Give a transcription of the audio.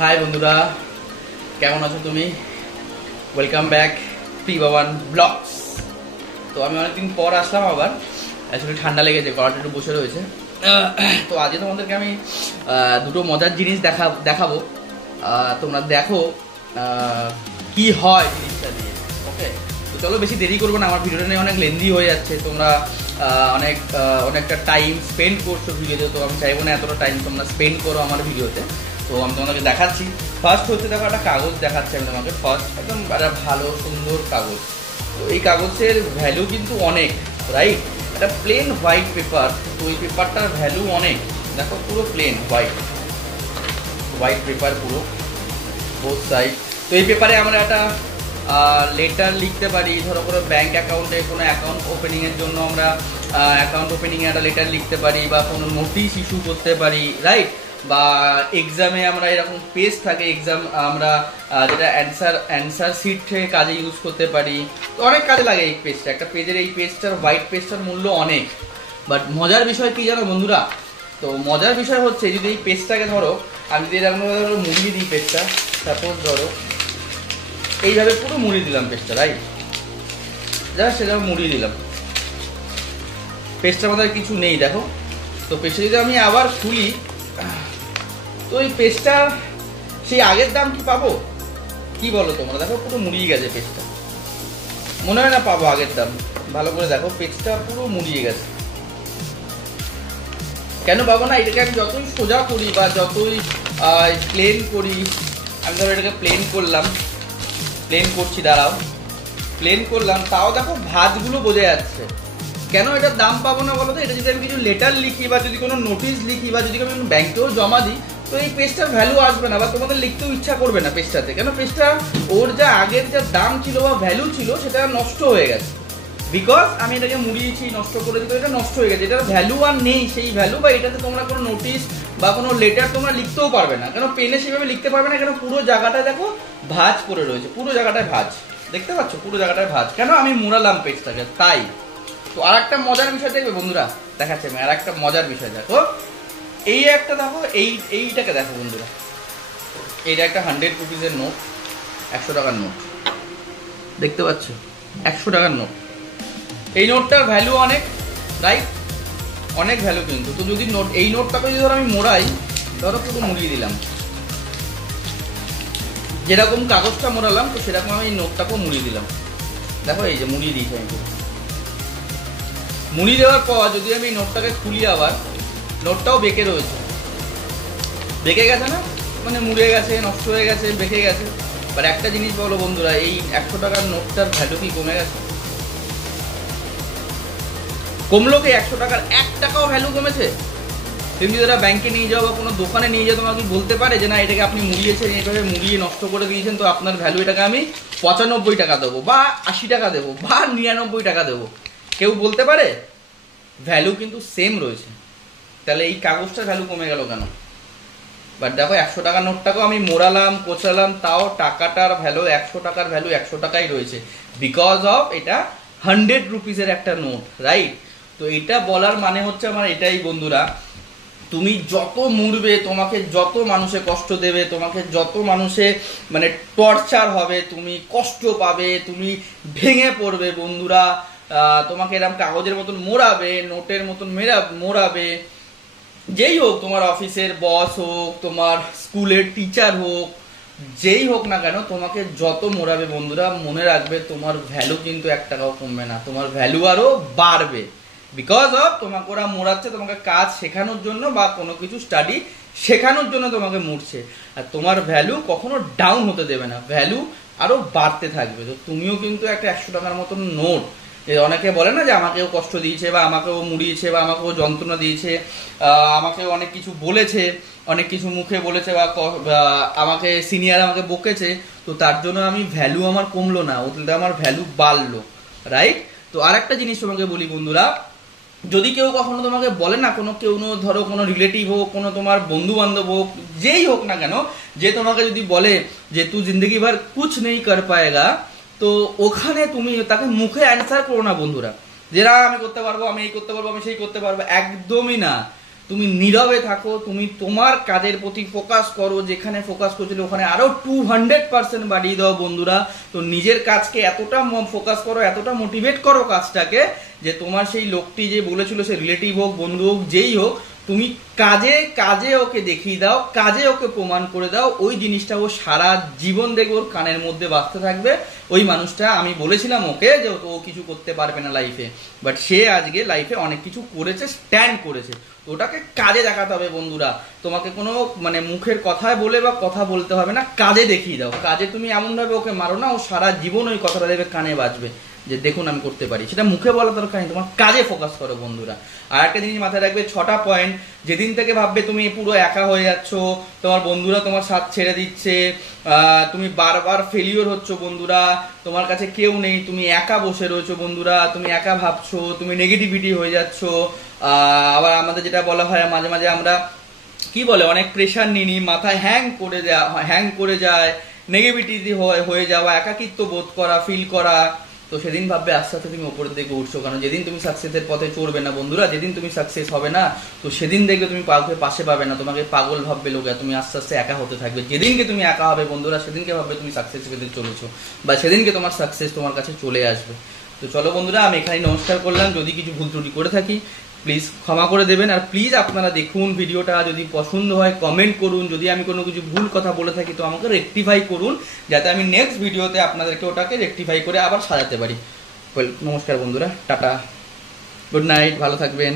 High বন্ধুরা, কেমন আছো তুমি? Welcome back P Baban blogs. তো আমি অনেকদিন পর আসলাম আবার। অ্যাকচুয়ালি ঠান্ডা লেগেছে, গলাটা একটু বসে রয়েছে। তো আজকে তোমাদেরকে আমি দুটো মজার জিনিস দেখাবো। তোমরা দেখো কি হয় জিনিসটা দিয়ে। ওকে, তো চলো বেশি দেরি করবো না, আমার ভিডিওটা নিয়ে অনেক লেন্দি হয়ে যাচ্ছে। তোমরা অনেকটা টাইম স্পেন্ড করছো ভিডিওতে, তো আমি চাইবো না এতটা টাইম তোমরা স্পেন্ড করো আমার ভিডিওতে। তো আমি তোমাদেরকে দেখাচ্ছি। ফার্স্ট হচ্ছে দেখো, একটা কাগজ দেখাচ্ছি আমি তোমাকে। ফার্স্ট একদম একটা ভালো সুন্দর কাগজ। তো এই কাগজের ভ্যালু কিন্তু অনেক, রাইট? একটা প্লেন হোয়াইট পেপার, তো এই পেপারটার ভ্যালু অনেক। দেখো পুরো প্লেন হোয়াইট পেপার পুরো বোথ সাইড। তো এই পেপারে আমরা একটা লেটার লিখতে পারি। ধরো কোনো ব্যাঙ্ক অ্যাকাউন্টে কোনো অ্যাকাউন্ট ওপেনিংয়ের জন্য আমরা অ্যাকাউন্ট ওপেনিংয়ে একটা লেটার লিখতে পারি, বা কোনো নোটিশ ইস্যু করতে পারি, রাইট? বা এক্সামে আমরা এরকম পেজ থাকে, এক্সাম আমরা যেটা অ্যান্সার শিট কাজে ইউজ করতে পারি। তো অনেক কাজে লাগে এই পেজটা। একটা পেজের এই পেজটার হোয়াইট পেজটার মূল্য অনেক। বাট মজার বিষয় কি জানো বন্ধুরা? তো মজার বিষয় হচ্ছে, যদি এই পেজটাকে ধরো আমি যদি এরকম ধরো মুড়িয়ে দিই পেজটা, সাপোজ ধরো এইভাবে পুরো মুড়িয়ে দিলাম পেজটা, রাইট? জাস্ট সেটা মুড়িয়ে দিলাম, পেজটার মধ্যে কিছু নেই। দেখো, তো পেজটা যদি আমি আবার খুলি, তো এই পেজটা সেই আগের দাম কি পাবো? কি বলো তোমরা? দেখো পুরো মুড়িয়ে গেছে পেজটা, মনে হয় না পাবো আগের দাম। ভালো করে দেখো, পেজটা পুরো মুড়িয়ে গেছে। কেন পাবো না? এটাকে আমি যতই সোজা করি বা যতই প্লেন করি, আমি ধরো এটাকে প্লেন করছি, দাঁড়াও, প্লেন করলাম, তাও দেখো ভাঁজগুলো বোঝা যাচ্ছে। কেন এটার দাম পাবো না বলো তো? এটা যদি আমি কিছু লেটার লিখি, বা যদি কোনো নোটিশ লিখি, বা যদি আমি ব্যাংকেও জমা দিই, তো এই পেজটার ভ্যালু আসবে না, বা তোমাদের লিখতেও ইচ্ছা করবে না পেজটাতে। কেন? পেজটা ওর যা আগের যা দাম ছিল বা ভ্যালু ছিল, সেটা নষ্ট হয়ে গেছে। বিকজ আমি এটাকে মুড়িয়েছি, নষ্ট করে দিতে, এটা নষ্ট হয়ে গেছে। এটার ভ্যালু আর নেই সেই ভ্যালু, বা এটাতে তোমরা কোনো নোটিশ বা কোনো লেটার তোমরা লিখতেও পারবে না। কেন? পেনে সেভাবে লিখতে পারবে না। কেন? পুরো জায়গাটা দেখো ভাঁজ করে রয়েছে, পুরো জায়গাটায় ভাঁজ, দেখতে পাচ্ছ? পুরো জায়গাটায় ভাঁজ। কেন? আমি মুড়ালাম পেজটাকে, তাই। তো আর একটা মজার বিষয় দেখবে বন্ধুরা, দেখাচ্ছি আমি আর একটা মজার বিষয়। দেখো এই একটা, দেখো এইটাকে দেখো বন্ধুরা, এইটা একটা 100 রুপিসের নোট, 100 টাকার নোট, দেখতে পাচ্ছ? 100 টাকার নোট। এই নোটটার ভ্যালু অনেক, রাইট? অনেক ভ্যালু কিন্তু। তো যদি এই নোটটাকে যদি ধরো আমি মোড়াই, ধরো পুরো মুড়িয়ে দিলাম, যেরকম কাগজটা মোড়ালাম, তো সেরকম আমি এই নোটটাকেও মুড়িয়ে দিলাম। দেখো এই যে মুড়িয়ে দিয়েছি আমি। মুড়িয়ে দেওয়ার পর যদি আমি নোটটাকে খুলি, আবার নোটটাও বেঁকে রয়েছে, বেঁকে গেছে না? মানে মুড়ে গেছে, নষ্ট হয়ে গেছে, বেঁকে গেছে। বাট একটা জিনিস বলো বন্ধুরা, এই 100 টাকার নোটটার ভ্যালু কি কমে গেছে? কমলো কি? 100 টাকার 1 টাকাও ভ্যালু কমেছে? তুমি যদি ওরা ব্যাংকে নিয়ে যাও বা কোনো দোকানে নিয়ে যাও, তোমাকে বলতে পারে যে না, এটাকে আপনি মুড়িয়েছেন, এটাকে মুড়িয়ে নষ্ট করে দিয়েছেন, তো আপনার ভ্যালু এটাকে আমি 95 টাকা দেবো, বা 80 টাকা দেবো, বা 99 টাকা দেবো? কেউ বলতে পারে? ভ্যালু কিন্তু সেম রয়েছে। তাহলে এই কাগজটার ভ্যালু কমে গেল কেন? বাট দেখো 100 টাকার নোটটাকেও আমি মোড়ালাম, কোচালাম, তাও টাকাটার ভ্যালু, 100 টাকার ভ্যালু 100 টাকাই রয়েছে। বিকজ অফ এটা 100 রুপিসের একটা নোট, রাইট? তো এটা বলার মানে হচ্ছে আমার এটাই বন্ধুরা, তুমি যত মুড়বে, তোমাকে যত মানুষে কষ্ট দেবে, তোমাকে যত মানুষে মানে টর্চার হবে, তুমি কষ্ট পাবে, তুমি ভেঙে পড়বে বন্ধুরা। তোমাকে এরকম কাগজের মতন মোড়াবে, নোটের মতন মোড়াবে, যেই হোক, তোমার অফিসের বস হোক, তোমার স্কুলের টিচার হোক, যেই হোক না কেন, তোমাকে যত মোড়াবে বন্ধুরা, মনে রাখবে তোমার ভ্যালু কিন্তু 1 টাকাও কমবে না, তোমার ভ্যালু আরো বাড়বে। বিকজ অফ তোমাকে ওরা মোড়াচ্ছে তোমাকে কাজ শেখানোর জন্য, বা কোনো কিছু স্টাডি শেখানোর জন্য তোমাকে মুড়ছে। আর তোমার ভ্যালু কখনো ডাউন হতে দেবে না, ভ্যালু আরো বাড়তে থাকবে। তো তুমিও কিন্তু একটা 100 টাকার মতন নোট, অনেকে বলে না যে আমাকেও কষ্ট দিয়েছে, বা আমাকেও মুড়িয়েছে, বা আমাকেও যন্ত্রণা দিয়েছে, আমাকেও অনেক কিছু বলেছে, অনেক কিছু মুখে বলেছে, বা আমাকে সিনিয়র আমাকে বকেছে, তো তার জন্য আমি ভ্যালু আমার কমলো না, ওতে আমার ভ্যালু বাড়লো, রাইট? তো আর একটা জিনিস তোমাকে বলি বন্ধুরা, যদি কেউ কখনো তোমাকে বলে না, কেউ ধরো কোনো রিলেটিভ হোক, কোনো তোমার বন্ধু বান্ধব হোক, যেই হোক না কেন, যে তোমাকে যদি বলে যে তুই জিন্দগি ভর কুছ নেই কর পায়েগা, তো ওখানে তুমি তাকে মুখে অ্যান্সার করো না বন্ধুরা, যে না আমি করতে পারবো, আমি এই করতে পারবো, আমি সেই করতে পারবো। একদমই না। তুমি নীরবে থাকো, তুমি তোমার কাজের প্রতি ফোকাস করো, যেখানে ফোকাস করছিলে ওখানে আরো 200% বাড়িয়ে দাও বন্ধুরা। তো নিজের কাজকে এতটা ফোকাস করো, এতটা মোটিভেট করো কাজটাকে, যে তোমার সেই লোকটি যে বলেছিল, সে রিলেটিভ হোক, বন্ধু হোক, যেই হোক, তুমি কাজে কাজে ওকে দেখিয়ে দাও, কাজে ওকে প্রমাণ করে দাও। ওই জিনিসটা ও সারা জীবন দেখবে ওর কানের মধ্যে বাজতে থাকবে। ওই মানুষটা, আমি বলেছিলাম ওকে যে ও কিছু করতে পারবে না লাইফে, বাট সে আজকে লাইফে অনেক কিছু করেছে, স্ট্যান্ড করেছে। তো ওটাকে কাজে দেখাতে হবে বন্ধুরা। তোমাকে কোনো মানে মুখের কথায় বলে বা কথা বলতে হবে না, কাজে দেখিয়ে দাও। কাজে তুমি এমন ভাবে ওকে মারো না, ও সারা জীবন ওই কথাটা দেবে কানে বাজবে, যে দেখুন আমি করতে পারি। সেটা মুখে বলা দরকার নেই, তোমার কাজে ফোকাস করো বন্ধুরা। আর একটা জিনিস মাথায় রাখবে, 6টা পয়েন্ট। যেদিন থেকে ভাববে তুমি পুরো একা হয়ে যাচ্ছ, তোমার বন্ধুরা তোমার সাথ ছেড়ে দিচ্ছে, তুমি বারবার ফেলিওর হচ্ছ বন্ধুরা, তোমার কাছে কেউ নেই, তুমি একা বসে রয়েছো বন্ধুরা, তুমি একা ভাবছো, তুমি নেগেটিভিটি হয়ে যাচ্ছ। আবার আমাদের যেটা বলা হয় মাঝে মাঝে আমরা কি বলে, অনেক প্রেশার নিই, মাথায় হ্যাং করে যায়, নেগেটিভিটি হয়ে যাওয়া, একাকিত্ব বোধ করা, ফিল করা। তো সেদিন ভাববে আস্তে আস্তে তুমি উপরের দিকে উঠছো। কারণ যেদিন তুমি সাকসেসের পথে চড়বে না বন্ধুরা, যেদিন তুমি সাকসেস হবে না, তো সেদিন দেখবে তুমি পাশে পাবে না, তোমাকে পাগল ভাববে লোকে, তুমি আস্তে আস্তে একা হতে থাকবে। যেদিনকে তুমি একা হবে বন্ধুরা, সেদিনকে ভাববে তুমি সাকসেস পেতে চলেছো, বা সেদিনকে তোমার সাকসেস তোমার কাছে চলে আসবে। তো চলো বন্ধুরা, আমি এখানে নমস্কার করলাম। যদি কিছু ভুল ত্রুটি করে থাকি প্লিজ ক্ষমা করে দেবেন। আর প্লিজ আপনারা দেখুন ভিডিওটা, যদি পছন্দ হয় কমেন্ট করুন। যদি আমি কোনো কিছু ভুল কথা বলে থাকি তো আমাকে রেকটিফাই করুন, যাতে আমি নেক্সট ভিডিওতে আপনাদেরকে ওটাকে রেকটিফাই করে আবার সাজাতে পারি। নমস্কার বন্ধুরা, টাটা, গুড নাইট, ভালো থাকবেন।